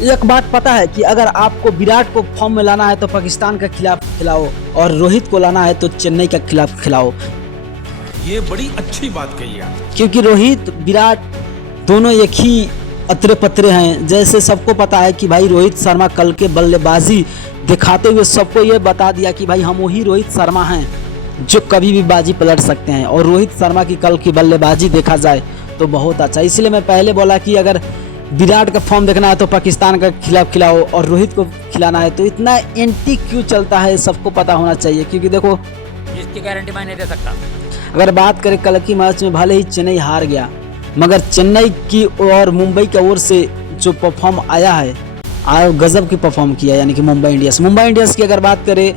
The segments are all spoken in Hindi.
एक बात पता है कि अगर आपको विराट को फॉर्म में लाना है तो पाकिस्तान के खिलाफ खिलाओ और रोहित को लाना है तो चेन्नई के खिलाफ खिलाओ। ये बड़ी अच्छी बात कही आप। क्योंकि रोहित विराट दोनों एक ही अतरे पतरे हैं। जैसे सबको पता है कि भाई रोहित शर्मा कल के बल्लेबाजी दिखाते हुए सबको ये बता दिया कि भाई हम वही रोहित शर्मा हैं जो कभी भी बाजी पलट सकते हैं। और रोहित शर्मा की कल की बल्लेबाजी देखा जाए तो बहुत अच्छा। इसलिए मैं पहले बोला कि अगर विराट का फॉर्म देखना है तो पाकिस्तान के खिलाफ खिलाओ और रोहित को खिलाना है तो इतना एंटी क्यों चलता है सबको पता होना चाहिए। क्योंकि देखो इसकी गारंटी मैं नहीं दे सकता। अगर बात करें कल की मैच में भले ही चेन्नई हार गया मगर चेन्नई की और मुंबई की ओर से जो परफॉर्म आया है गजब की परफॉर्म किया। यानी कि मुंबई इंडियंस की अगर बात करें,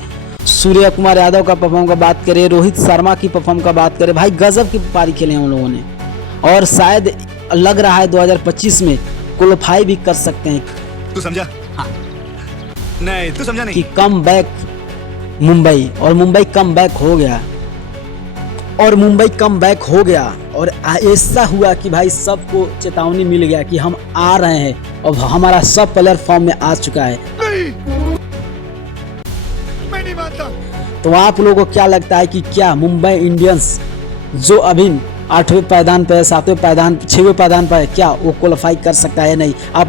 सूर्य कुमार यादव का परफॉर्म का बात करें, रोहित शर्मा की परफॉर्म का बात करें, भाई गजब की पारी खेले हैं उन लोगों ने। और शायद लग रहा है 2025 में क्वालिफाई भी कर सकते हैं। तू समझा? हाँ। नहीं तू समझा नहीं कि कम बैक मुंबई और मुंबई कम बैक हो गया और ऐसा हुआ कि भाई सबको चेतावनी मिल गया कि हम आ रहे हैं और हमारा सब प्लेयर फॉर्म में आ चुका है। मैं नहीं मानता। तो आप लोगों को क्या लगता है कि क्या मुंबई इंडियंस जो अभी 8वें पायदान पर, 7वें पायदान, 6वें पायदान पर है, क्या वो क्वालिफाई कर सकता है? नहीं। आप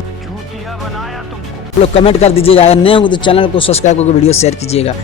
लोग कमेंट कर दीजिएगा। नए हो तो चैनल को सब्सक्राइब करके वीडियो शेयर कीजिएगा।